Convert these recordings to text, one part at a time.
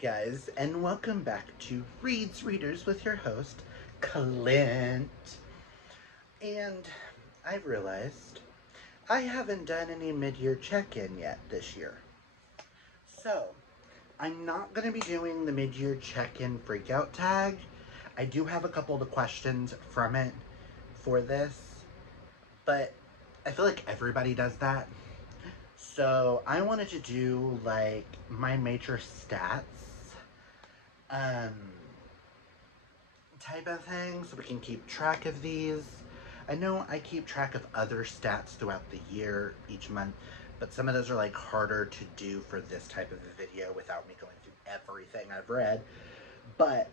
guys, and welcome back to Reads Readers with your host, Clint. And I've realized I haven't done any mid-year check-in yet this year. So, I'm not going to be doing the mid-year check-in freakout tag. I do have a couple of the questions from it for this, but I feel like everybody does that. So, I wanted to do, like, my major stats um, type of thing so we can keep track of these. I know I keep track of other stats throughout the year, each month, but some of those are like harder to do for this type of a video without me going through everything I've read. But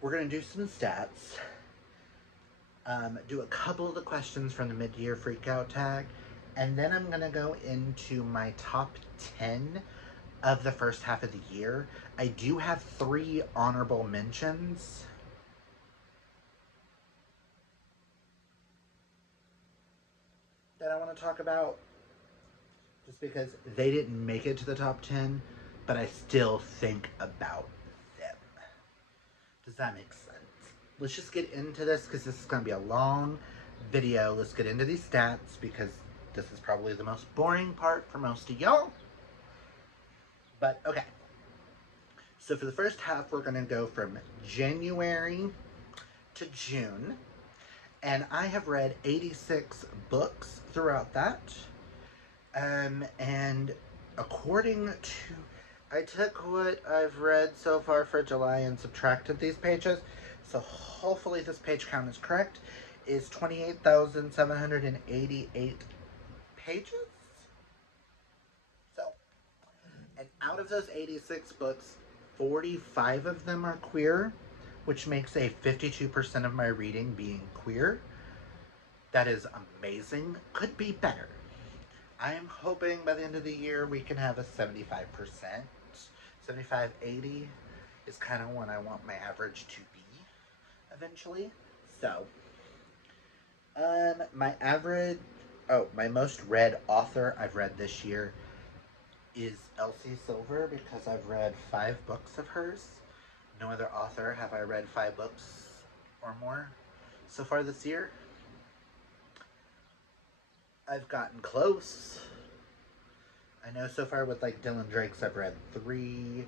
we're going to do some stats, do a couple of the questions from the mid-year freakout tag, and then I'm going to go into my top 10 of the first half of the year. I do have 3 honorable mentions. That I want to talk about just because they didn't make it to the top 10, but I still think about them. Does that make sense? Let's just get into this because this is going to be a long video. Let's get into these stats because this is probably the most boring part for most of y'all. But okay. So for the first half, we're going to go from January to June. And I have read 86 books throughout that. And according to, I took what I've read so far for July and subtracted these pages. So hopefully this page count is correct. Is 28,788 pages. So, and out of those 86 books, 45 of them are queer, which makes a 52% of my reading being queer. That is amazing. Could be better. I am hoping by the end of the year we can have a 75%. 75-80 is kind of what I want my average to be eventually. So, my most read author I've read this year is Elsie Silver because I've read 5 books of hers. No other author have I read 5 books or more so far this year. I've gotten close. I know so far with like Dylan Drake's I've read 3.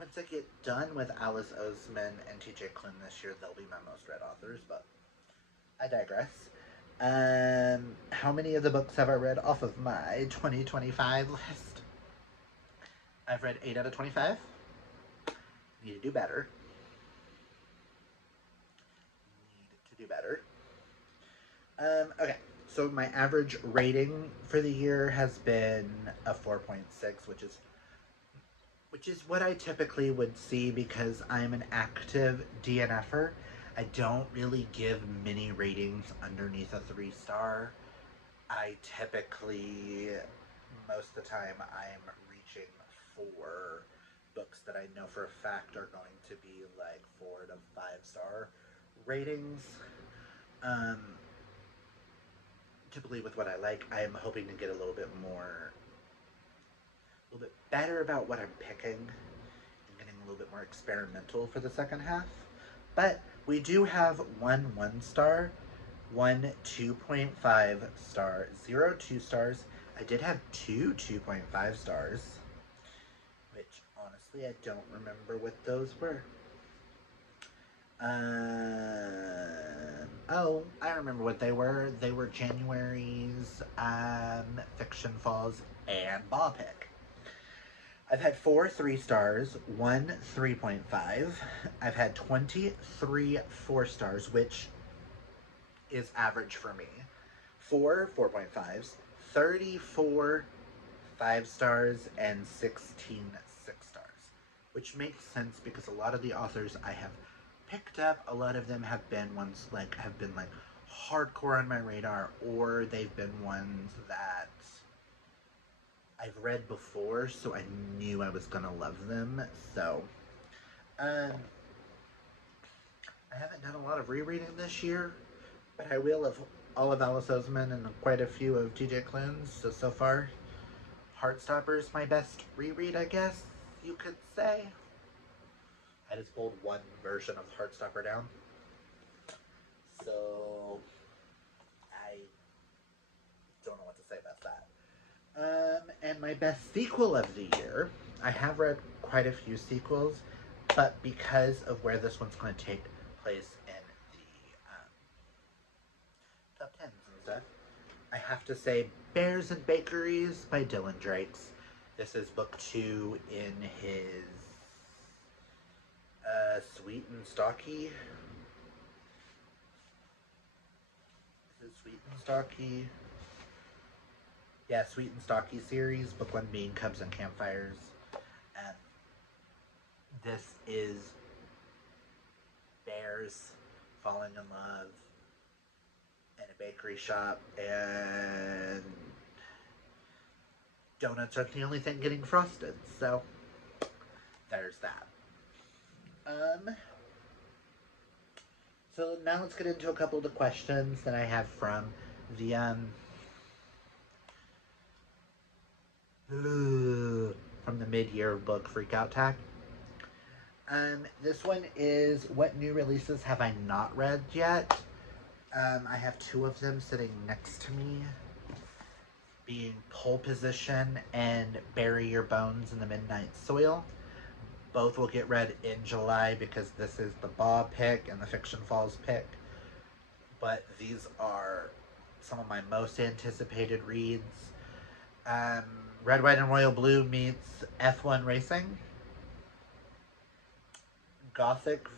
Once I get done with Alice Oseman and TJ Klune this year, they'll be my most read authors, but I digress. How many of the books have I read off of my 2025 list? I've read 8 out of 25. Need to do better. Okay, so my average rating for the year has been a 4.6, which is what I typically would see because I'm an active DNFer. I don't really give many ratings underneath a 3-star. I typically, most of the time, I'm reaching for books that I know for a fact are going to be like 4 to 5-star ratings. Typically with what I like, I am hoping to get a little bit better about what I'm picking and getting a little bit more experimental for the second half. But we do have 1 1-star, 1 2.5 star, 0 2 stars. I did have 2 2.5 stars, which honestly I don't remember what those were. Oh, I remember what they were. They were January's Fiction Falls and Ball Pick. I've had 4 3-stars, 1 3.5. I've had 23 4-stars, which is average for me. 4 4.5s, 34 5-stars, and 16 6-stars, which makes sense because a lot of the authors I have picked up, a lot of them have been ones like hardcore on my radar, or they've been ones that I've read before, so I knew I was gonna love them. So I haven't done a lot of rereading this year, but I will of all of Alice Oseman and quite a few of TJ Klune's. So far, Heartstopper's my best reread, I guess you could say. I just pulled one version of Heartstopper down. So I don't know what to say about that. And my best sequel of the year, I have read quite a few sequels, but because of where this one's going to take place in the top tens and stuff, I have to say Bears and Bakeries by Dylan Drakes. This is book 2 in his Sweet and Stocky. Is it Sweet and Stocky? Yeah, Sweet and Stocky series. Book 1 being Cubs and Campfires. And this is bears falling in love in a bakery shop, and donuts aren't the only thing getting frosted, so there's that. So now let's get into a couple of the questions that I have from the mid-year book Freakout Tag. This one is, what new releases have I not read yet? I have 2 of them sitting next to me, being Pole Position and Bury Your Bones in the Midnight Soil. Both will get read in July because this is the Baugh pick and the Fiction Falls pick. But these are some of my most anticipated reads. Red, White, and Royal Blue meets F1 Racing. Gothic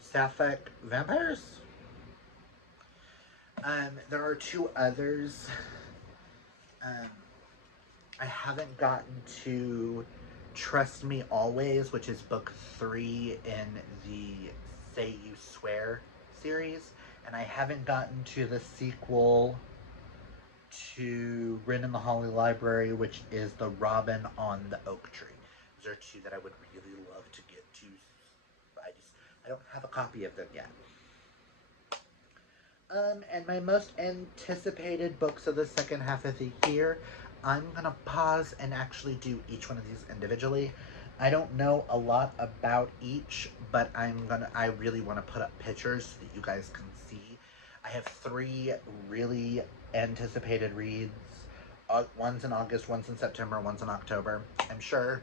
Sapphic Vampires. There are 2 others. I haven't gotten to Trust Me Always, which is book 3 in the Say You Swear series. And I haven't gotten to the sequel to Rin in the Holly Library, which is The Robin on the Oak Tree. Those are 2 that I would really love to get to. I don't have a copy of them yet. And my most anticipated books of the second half of the year, I'm gonna pause and actually do each one of these individually. I don't know a lot about each, but I really want to put up pictures so that you guys can see. I have 3 really anticipated reads. One's in August, one's in September, one's in October. I'm sure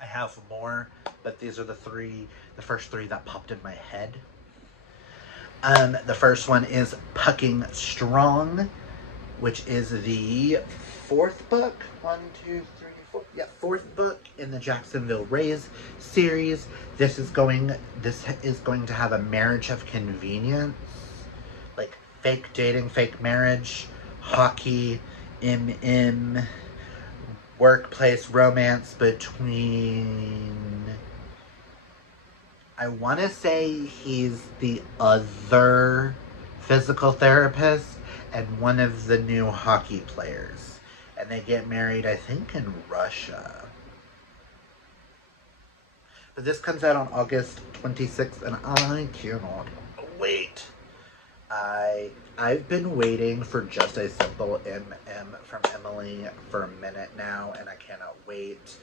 I have more, but these are the first 3 that popped in my head. The first one is Pucking Strong, which is the 4th book. 1, 2, 3, 4. Yeah, 4th book in the Jacksonville Rays series. This is going to have a marriage of convenience, like fake dating, fake marriage, hockey, workplace romance between, I want to say he's the other physical therapist and one of the new hockey players. And they get married, I think, in Russia. But this comes out on August 26th, and I cannot wait. I've been waiting for Just a Simple MM from Emily for a minute now, and I cannot wait.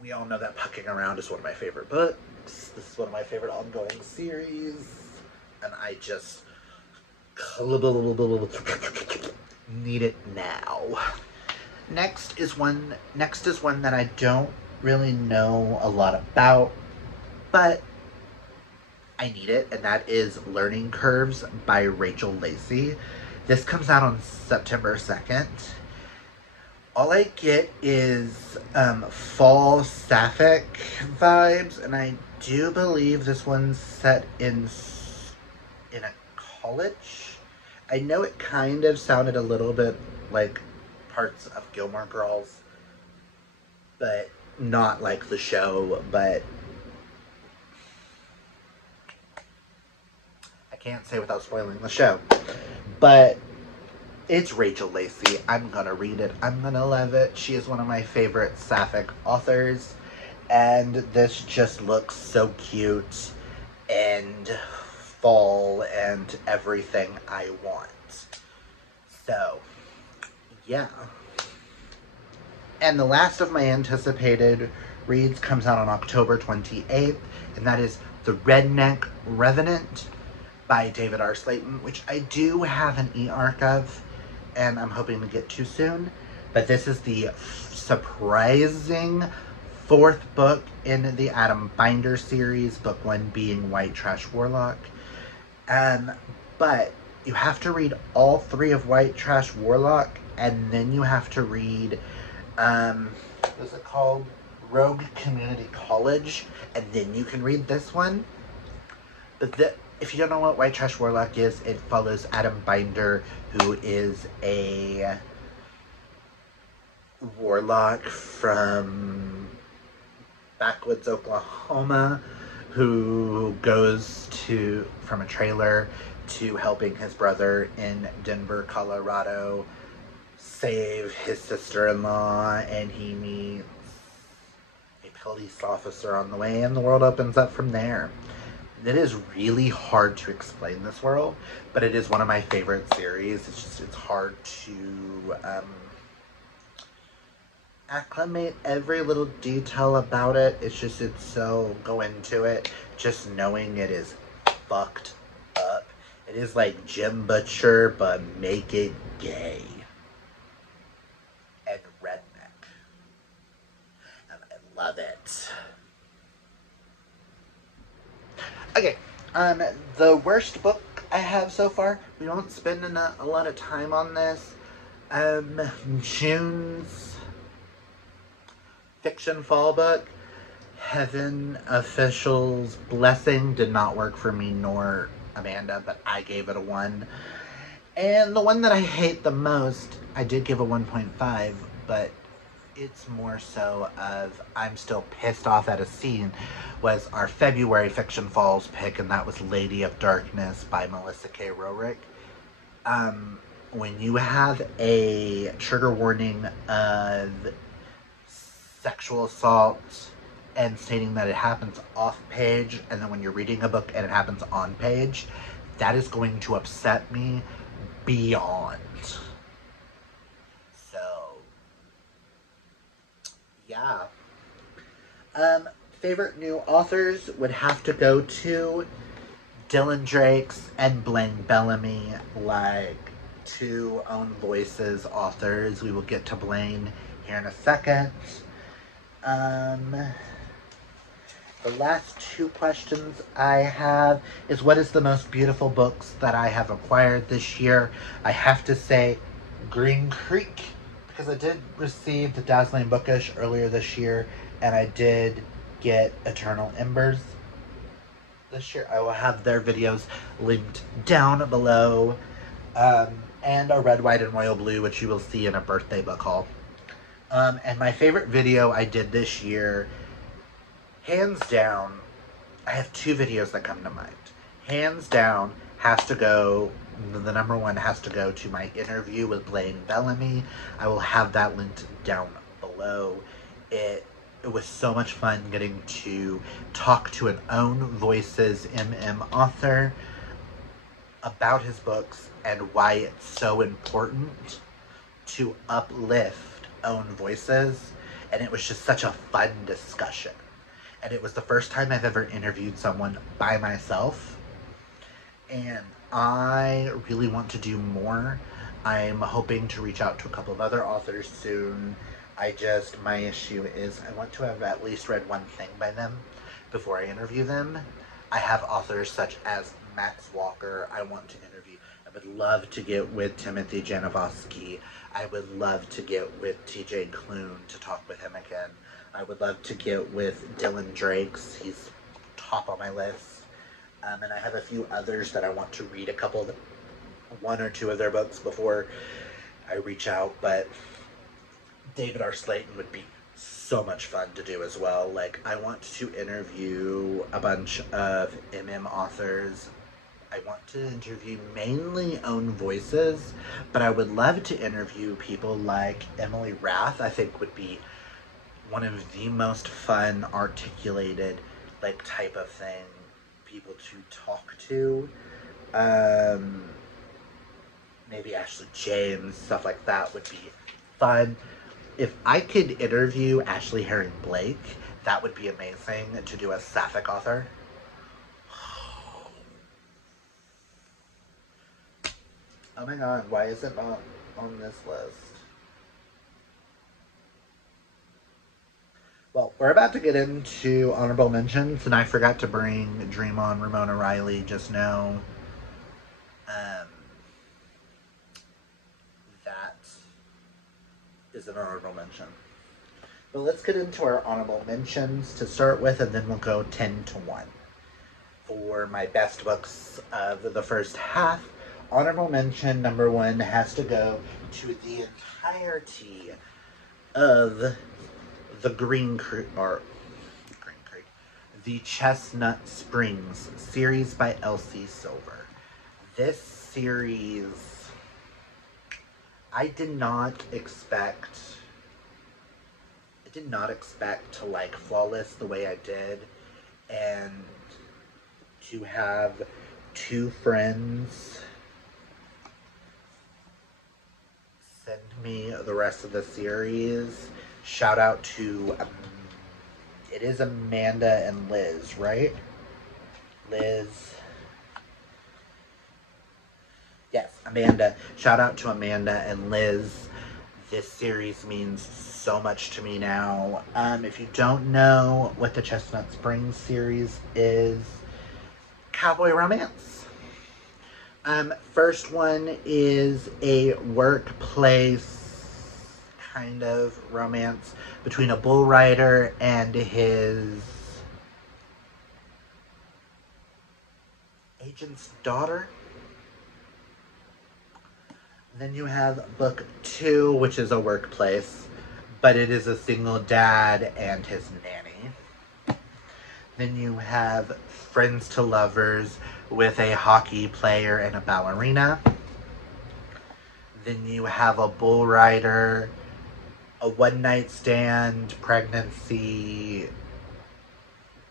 We all know that Pucking Around is one of my favorite books. This is one of my favorite ongoing series. And I just need it now. Next is one that I don't really know a lot about, but I need it, and that is Learning Curves by Rachel Lacey. This comes out on September 2nd. All I get is fall sapphic vibes, and I do believe this one's set in a college. I know it kind of sounded a little bit like parts of Gilmore Girls, but not like the show, but I can't say without spoiling the show. But it's Rachel Lacey. I'm gonna read it. I'm gonna love it. She is one of my favorite sapphic authors, and this just looks so cute and fall and everything I want. So, yeah. And the last of my anticipated reads comes out on October 28th, and that is The Redneck Revenant by David R. Slayton, which I do have an e-arc of, and I'm hoping to get to soon. But this is the surprising fourth book in the Adam Binder series, book one being White Trash Warlock. But you have to read all three of White Trash Warlock, and then you have to read, what's it called? Rogue Community College, and then you can read this one. But if you don't know what White Trash Warlock is, it follows Adam Binder, who is a warlock from backwoods Oklahoma, who goes from a trailer to helping his brother in Denver, Colorado, save his sister-in-law, and he meets a police officer on the way, and the world opens up from there. It is really hard to explain this world, but it is one of my favorite series. It's hard to acclimate every little detail about it. It's so go into it, just knowing it is fucked up. It is like Jim Butcher, but make it gay and redneck, and I love it. Okay, the worst book I have so far, we won't spend a lot of time on this. June's fiction fall book, Heaven Official's Blessing, did not work for me nor Amanda, but I gave it a 1. And the one that I hate the most, I did give a 1.5, but it's more so of I'm still pissed off at a scene, was our February Fiction Falls pick, and that was Lady of Darkness by Melissa K. Roerick. When you have a trigger warning of sexual assault and stating that it happens off page, and then when you're reading a book and it happens on page, that is going to upset me beyond. Yeah. Favorite new authors would have to go to Dylan Drakes and Blaine Bellamy, like two own voices authors. We will get to Blaine here in a second. The last two questions I have is, what is the most beautiful books that I have acquired this year? I have to say Green Creek, because I did receive the Dazzling Bookish earlier this year, and I did get Eternal Embers this year. I will have their videos linked down below, and a Red, White, and Royal Blue, which you will see in a birthday book haul. And my favorite video I did this year, hands down, I have two videos that come to mind. Hands down, the number one has to go to my interview with Blaine Bellamy. I will have that linked down below. It was so much fun getting to talk to an own voices author about his books and why it's so important to uplift own voices. And it was just such a fun discussion. And it was the first time I've ever interviewed someone by myself. And I really want to do more. I'm hoping to reach out to a couple of other authors soon. My issue is I want to have at least read one thing by them before I interview them. I have authors such as Max Walker I want to interview. I would love to get with Timothy Janovsky. I would love to get with TJ Klune to talk with him again. I would love to get with Dylan Drakes. He's top on my list. And I have a few others that I want to read one or two of their books before I reach out. But David R. Slayton would be so much fun to do as well. Like, I want to interview a bunch of authors. I want to interview mainly own voices, but I would love to interview people like Emily Rath. I think would be one of the most fun, articulated, like, type of thing people to talk to. Maybe Ashley James, stuff like that would be fun. If I could interview Ashley Herring Blake, that would be amazing to do a sapphic author. Oh my god, why is it not on this list? Well, we're about to get into honorable mentions, and I forgot to bring Dream On Ramona Riley. Just know um, that is an honorable mention. But let's get into our honorable mentions to start with, and then we'll go 10 to 1. For my best books of the first half, honorable mention number 1 has to go to the entirety of the the Chestnut Springs series by Elsie Silver. This series, I did not expect to like Flawless the way I did, and to have two friends send me the rest of the series. Shout out to it is Amanda and Liz, right? Liz. Yes, Amanda. Shout out to Amanda and Liz. This series means so much to me now. If you don't know what the Chestnut Springs series is, cowboy romance. First one is a workplace kind of romance between a bull rider and his agent's daughter. Then you have book 2, which is a workplace, but it is a single dad and his nanny. Then you have Friends to Lovers with a hockey player and a ballerina. Then you have a bull rider, a one-night stand, pregnancy,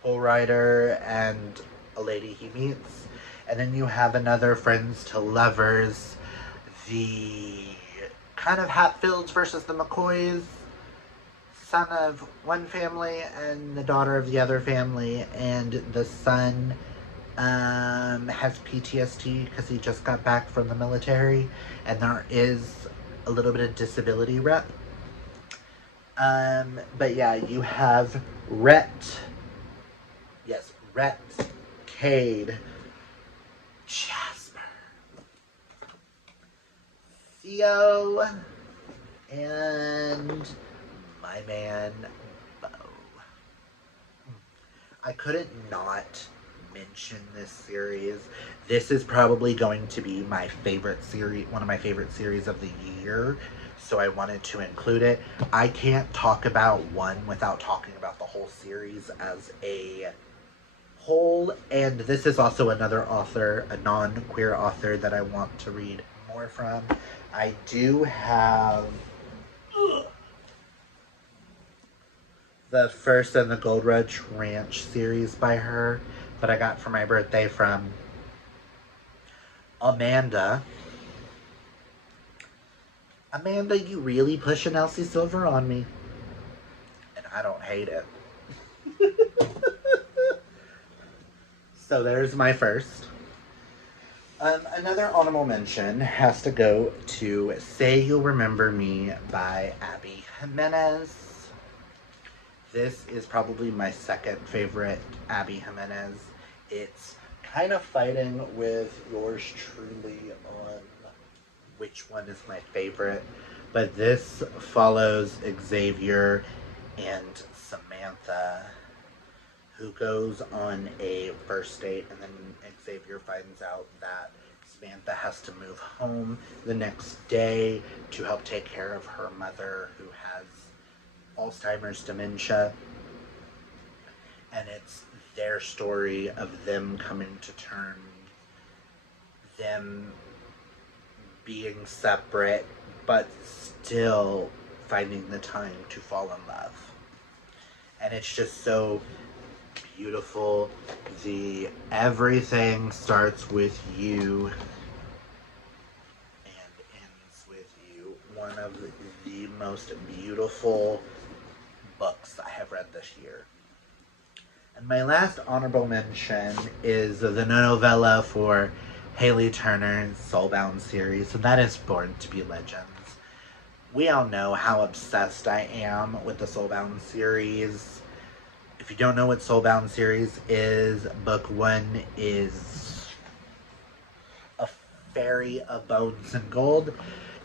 bull rider, and a lady he meets. And then you have another Friends to Lovers, the kind of Hatfields versus the McCoys, son of one family and the daughter of the other family, and the son has PTSD because he just got back from the military, and there is a little bit of disability rep. But yeah, you have Rhett, Cade, Jasper, Theo, and my man, Bo. I couldn't not mention this series. This is probably going to be my favorite series, one of my favorite series of the year, so I wanted to include it. I can't talk about one without talking about the whole series as a whole, and this is also another author, a non-queer author that I want to read more from. I do have the First and the Gold Rush Ranch series by her that I got for my birthday from Amanda. Amanda, you really pushing Elsie Silver on me. And I don't hate it. So there's my first. Another honorable mention has to go to Say You'll Remember Me by Abby Jimenez. This is probably my second favorite Abby Jimenez. It's kind of fighting with yours truly on which one is my favorite, but this follows Xavier and Samantha, who goes on a first date, and then Xavier finds out that Samantha has to move home the next day to help take care of her mother, who has Alzheimer's dementia. And it's their story of them coming to terms, them being separate, but still finding the time to fall in love. And it's just so beautiful. The everything starts with you and ends with you. One of the most beautiful books I have read this year. And my last honorable mention is the novella for Haley Turner's Soulbound series, and that is Born to be Legends. We all know how obsessed I am with the Soulbound series. If you don't know what Soulbound series is, book one is a fairy of bones and gold.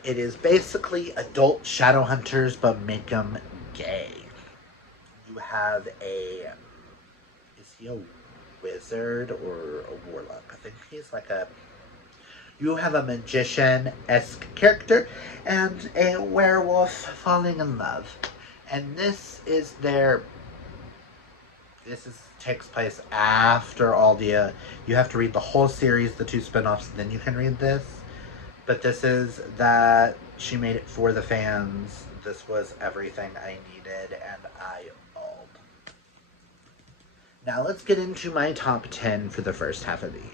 It is basically adult shadow hunters, but make them gay. You have a... Is he a wizard or a warlock? I think he's like a... You have a magician-esque character and a werewolf falling in love. And this takes place after all the... you have to read the whole series, the 2 spin-offs, and then you can read this. But this is that she made it for the fans. This was everything I needed, and I bawled. Now let's get into my top 10 for the first half of the year.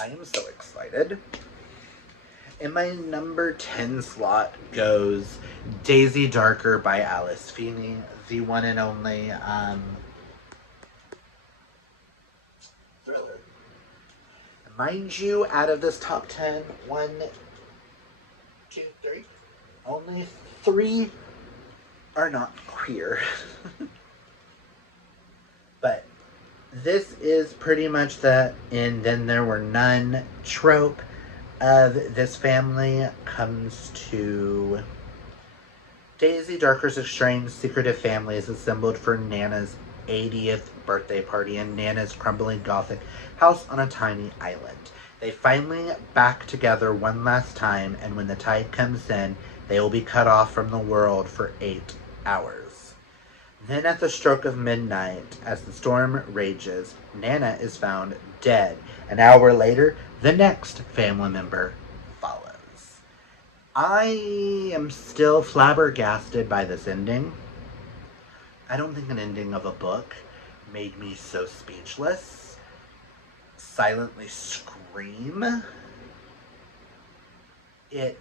I am so excited. In my number 10 slot goes Daisy Darker by Alice Feeney, the one and only thriller. Mind you, out of this top 10, 1, 2, 3, only 3 are not queer. But this is pretty much the "and then there were none" trope of this family comes to Daisy Darker's estranged secretive family is assembled for Nana's 80th birthday party in Nana's crumbling Gothic house on a tiny island. They finally back together one last time, and when the tide comes in, they will be cut off from the world for 8 hours. Then at the stroke of midnight, as the storm rages, Nana is found dead. An hour later, the next family member follows. I am still flabbergasted by this ending. I don't think an ending of a book made me so speechless. Silently scream. I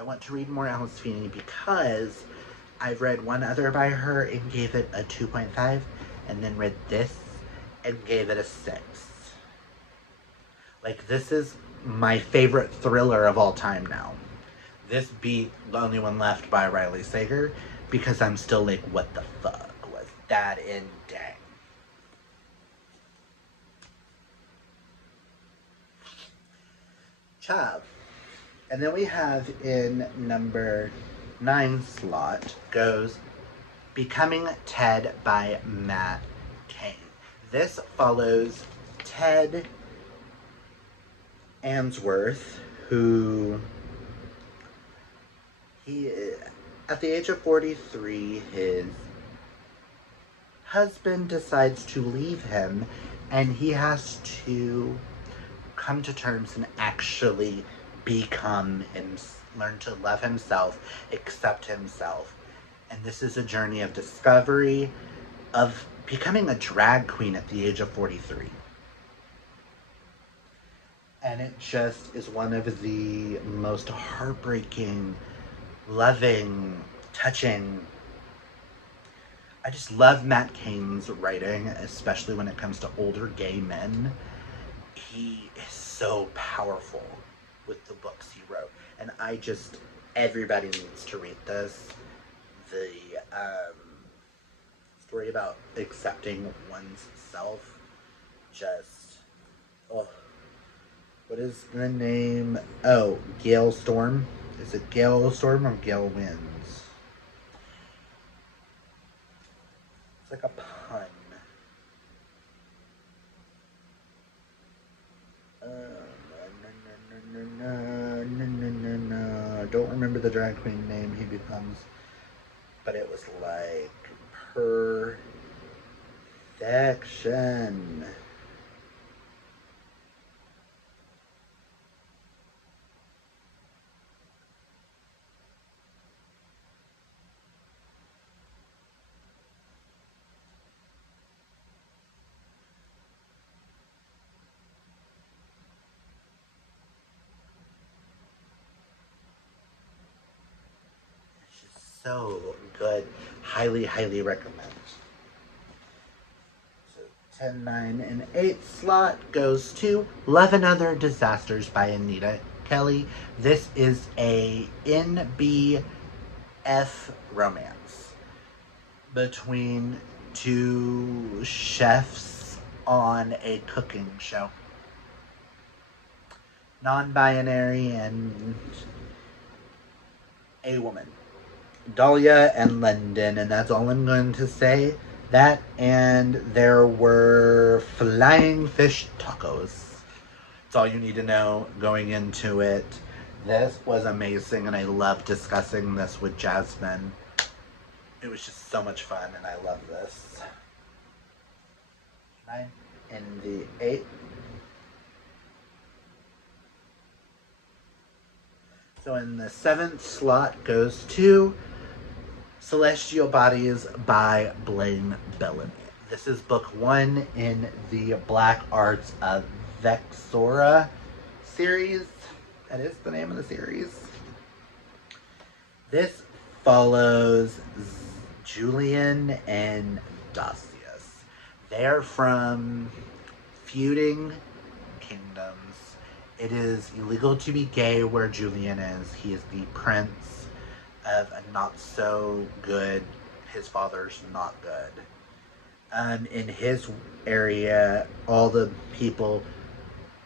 want to read more Alice Feeney because I've read one other by her and gave it a 2.5, and then read this and gave it a 6. Like, this is my favorite thriller of all time now. This beat The Only One Left by Riley Sager, because I'm still like, what the fuck was that ending? Child. And then we have in number 9 slot goes Becoming Ted by Matt Cain. This follows Ted Answorth, who at the age of 43, his husband decides to leave him, and he has to come to terms and actually learn to love himself, accept himself. And this is a journey of discovery, of becoming a drag queen at the age of 43. And it just is one of the most heartbreaking, loving, touching. I just love Matt Cain's writing, especially when it comes to older gay men. He is so powerful with the books he wrote. And everybody needs to read this. The story about accepting one's self, what is the name? Oh, Gale Storm. Is it Gale Storm or Gale Winds? It's like a pun. I don't remember the drag queen name he becomes, but it was like perfection. So good. Highly, highly recommend. So 10, 9, and 8 slot goes to Love and Other Disasters by Anita Kelly. This is a NBF romance between two chefs on a cooking show. Non-binary and a woman. Dahlia and London, and that's all I'm going to say. That, and there were flying fish tacos. That's all you need to know going into it. This was amazing, and I love discussing this with Jasmine. It was just so much fun, and I love this. 9 and the 8. So in the 7th slot goes to Celestial Bodies by Blaine Bellamy. This is book 1 in the Black Arts of Vexora series. That is the name of the series. This follows Julian and Dasius. They're from feuding kingdoms. It is illegal to be gay where Julian is. He is the prince of a not so good, his father's not good. In his area, all the people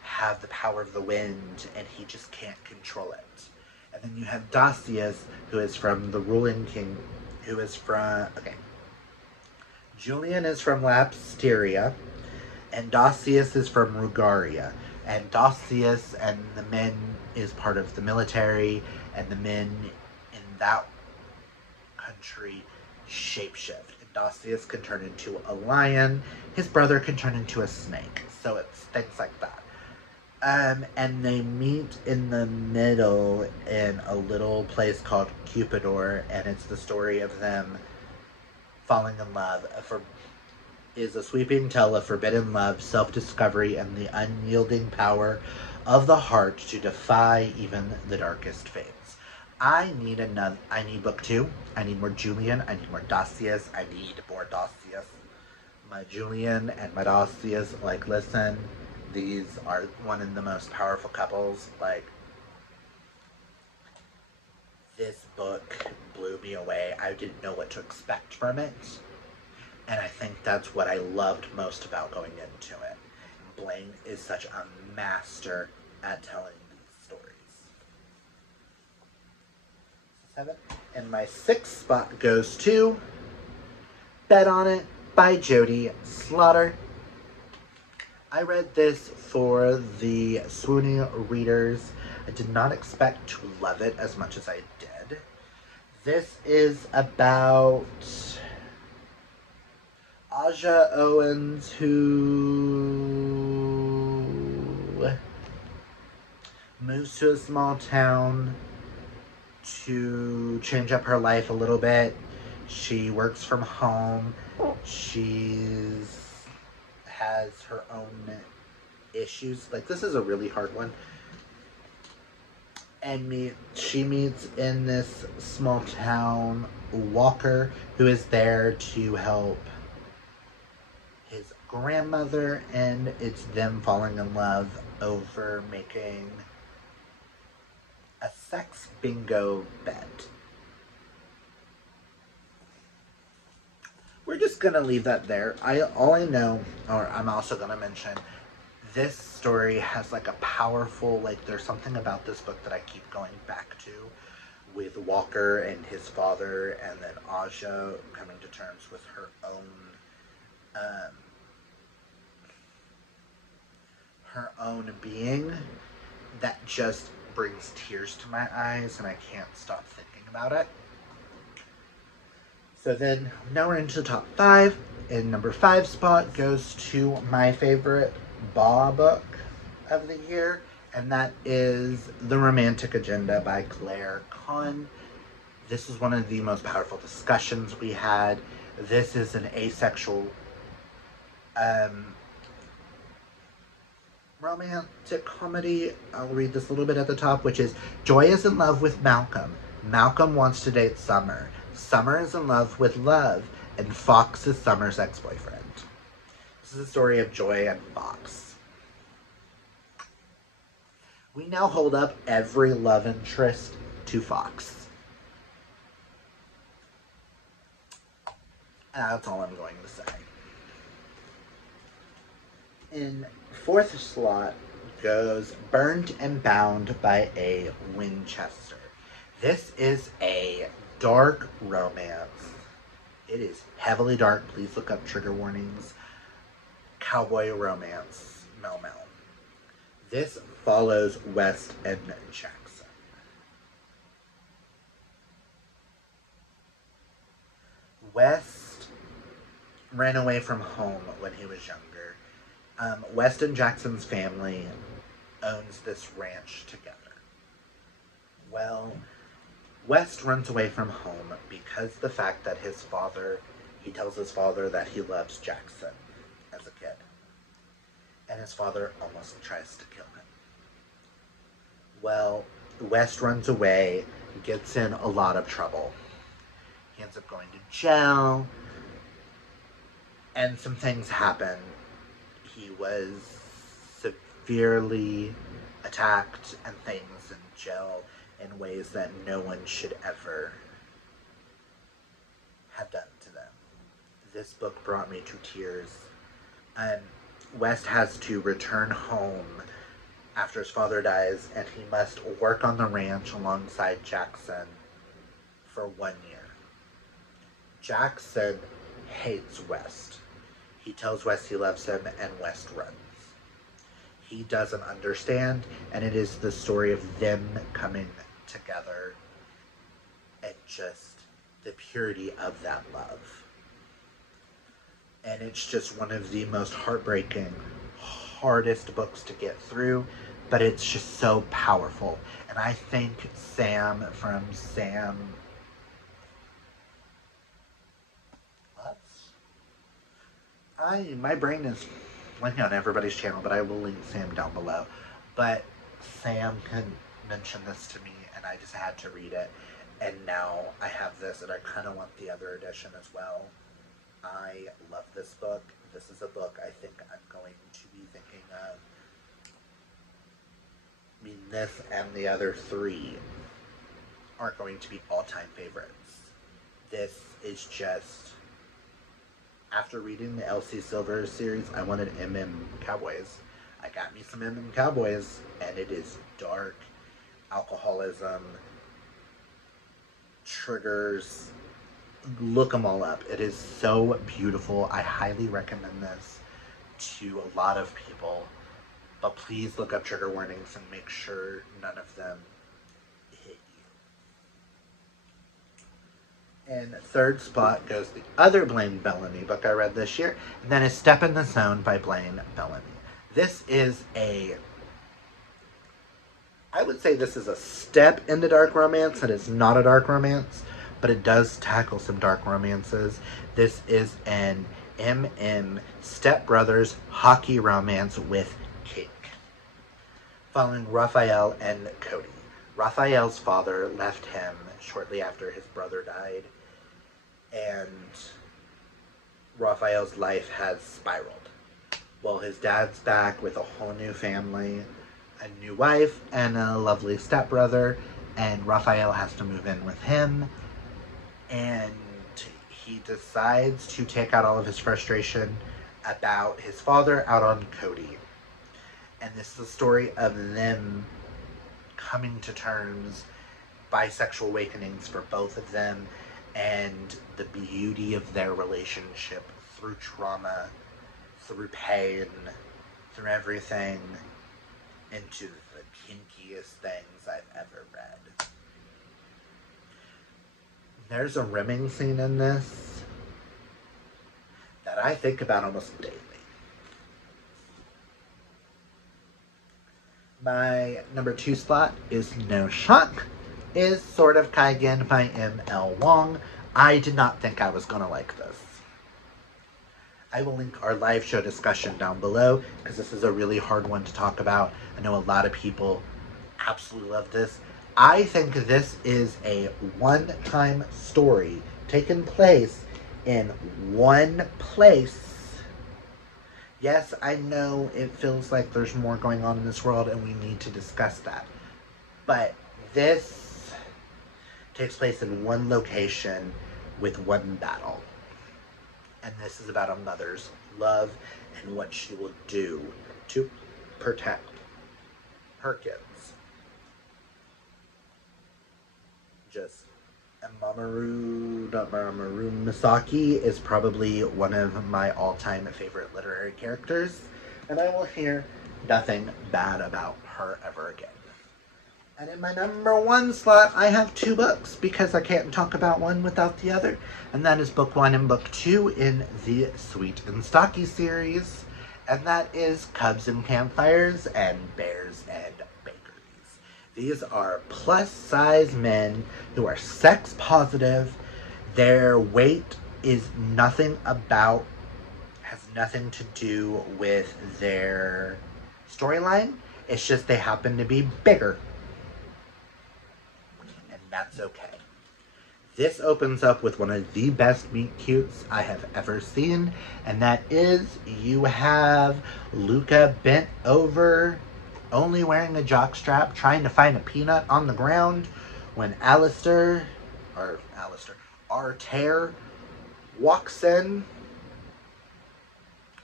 have the power of the wind, and he just can't control it. And then you have Dasius, who is from the ruling king, who is from, Julian is from Lapsteria, and Dasius is from Rugaria. And Dasius and the men is part of the military, and the men in that country shapeshift. And Dasius can turn into a lion, his brother can turn into a snake. So it's things like that. And they meet in the middle in a little place called Cupidor, and it's the story of them falling in love. Is a sweeping tale of forbidden love, self-discovery, and the unyielding power of the heart to defy even the darkest fates. I need book 2. I need more Julian. I need more Dasius. I need more Dasius. My Julian and my Dasius, listen, these are one of the most powerful couples. This book blew me away. I didn't know what to expect from it. And I think that's what I loved most about going into it. Blaine is such a master at telling these stories. 7. And my 6th spot goes to Bet on It by Jody Slaughter. I read this for the swooning readers. I did not expect to love it as much as I did. This is about Aja Owens, who moves to a small town to change up her life a little bit. She works from home. She has her own issues. This is a really hard one. And she meets in this small town Walker, who is there to help his grandmother, and it's them falling in love over making a sex bingo bet. We're just gonna leave that there. All I know, or I'm also gonna mention, this story has a powerful, there's something about this book that I keep going back to with Walker and his father, and then Aja coming to terms with her own being, that just brings tears to my eyes, and I can't stop thinking about it. So then, now we're into the top 5, and number 5 spot goes to my favorite BA book of the year, and that is The Romantic Agenda by Claire Kahn. This is one of the most powerful discussions we had. This is an asexual romantic comedy. I'll read this a little bit at the top, which is: Joy is in love with Malcolm. Malcolm wants to date Summer. Summer is in love with Love, and Fox is Summer's ex-boyfriend. This is the story of Joy and Fox. We now hold up every love interest to Fox. That's all I'm going to say. In fourth slot goes Burned and Bound by a Winchester. This is a dark romance. It is heavily dark. Please look up trigger warnings. Cowboy romance. Mel. This follows West and Jackson. West ran away from home when he was younger. West and Jackson's family owns this ranch together. Well, West runs away from home because the fact that he tells his father that he loves Jackson as a kid. And his father almost tries to kill him. Well, West runs away, gets in a lot of trouble. He ends up going to jail, and some things happen. He was severely attacked and things in jail in ways that no one should ever have done to them. This book brought me to tears. West has to return home after his father dies, and he must work on the ranch alongside Jackson for 1 year. Jackson hates West. He tells West he loves him, and West runs. He doesn't understand, and it is the story of them coming together and just the purity of that love. And it's just one of the most heartbreaking, hardest books to get through, but it's just so powerful. And I think Sam from Sam my brain is blanking on everybody's channel, but I will link Sam down below. But Sam mentioned this to me, and I just had to read it. And now I have this, and I kind of want the other edition as well. I love this book. This is a book I think I'm going to be thinking of. I mean, this and the other three are going to be all-time favorites. This is just... After reading the L.C. Silver series, I wanted M.M. Cowboys. I got me some M.M. Cowboys, and it is dark, alcoholism, triggers. Look them all up. It is so beautiful. I highly recommend this to a lot of people, but please look up trigger warnings and make sure none of them hit you. In third spot goes the other Blaine Bellamy book I read this year, and that is Step in the Zone by Blaine Bellamy. This is I would say this is a step into dark romance. It is not a dark romance, but it does tackle some dark romances. This is an M.M. stepbrothers hockey romance with kink, following Raphael and Cody. Raphael's father left him shortly after his brother died, and Raphael's life has spiraled. Well, his dad's back with a whole new family, a new wife, and a lovely stepbrother, and Raphael has to move in with him, and he decides to take out all of his frustration about his father out on Cody. And this is the story of them coming to terms, bisexual awakenings for both of them, and the beauty of their relationship through trauma, through pain, through everything, into the kinkiest things I've ever read. There's a rimming scene in this that I think about almost daily. My number 2 spot is No Shock, is Sword of Kaigen by M.L. Wong. I did not think I was going to like this. I will link our live show discussion down below, because this is a really hard one to talk about. I know a lot of people absolutely love this. I think this is a one-time story taking place in one place. Yes, I know it feels like there's more going on in this world and we need to discuss that. But this takes place in one location with one battle. And this is about a mother's love and what she will do to protect her kids. Just Mamoru Misaki is probably one of my all-time favorite literary characters, and I will hear nothing bad about her ever again. And in my number one slot, I have two books, because I can't talk about one without the other, and that is book one and book two in the Sweet and Stocky series, and that is Cubs and Campfires and Bears and Bakeries. These are plus-size men who are sex positive. Their weight is has nothing to do with their storyline. It's just they happen to be bigger. And that's okay. This opens up with one of the best meet cutes I have ever seen, and that is you have Luca bent over, only wearing a jockstrap, trying to find a peanut on the ground when Artair walks in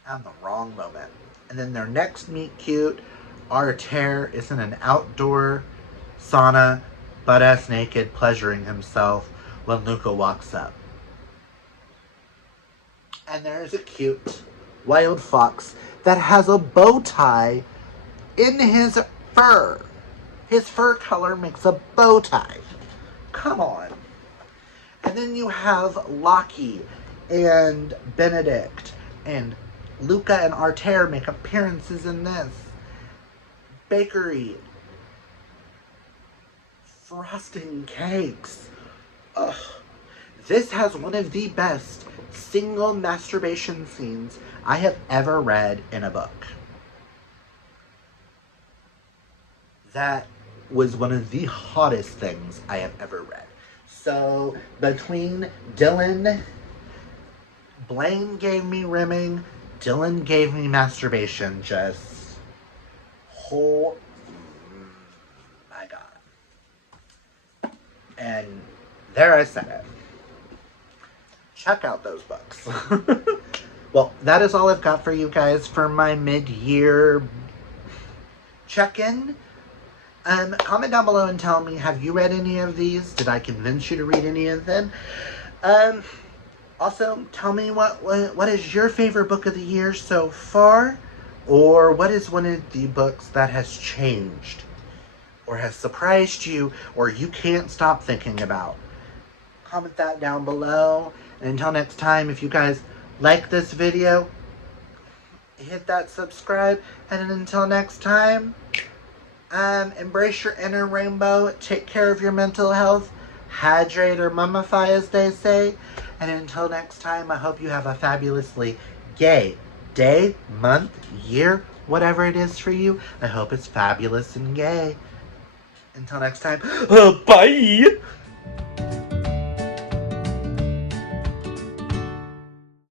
at the wrong moment. And then their next meet cute, Artair is in an outdoor sauna, butt-ass naked, pleasuring himself when Luca walks up. And there's a cute wild fox that has a bow tie in his fur. His fur color makes a bow tie. Come on. And then you have Lockie and Benedict, and Luca and Artair make appearances in this. Bakery. Frosting cakes. Ugh. This has one of the best single masturbation scenes I have ever read in a book. That was one of the hottest things I have ever read. So, between Blaine gave me rimming, Dylan gave me masturbation, just, oh my God. And there I said it. Check out those books. Well, that is all I've got for you guys for my mid-year check-in. Comment down below and tell me, have you read any of these? Did I convince you to read any of them? Also, tell me what is your favorite book of the year so far? Or what is one of the books that has changed? Or has surprised you? Or you can't stop thinking about? Comment that down below. And until next time, if you guys like this video, hit that subscribe. And until next time, embrace your inner rainbow, take care of your mental health, hydrate or mummify as they say, and until next time, I hope you have a fabulously gay day, month, year, whatever it is for you. I hope it's fabulous and gay. Until next time, bye!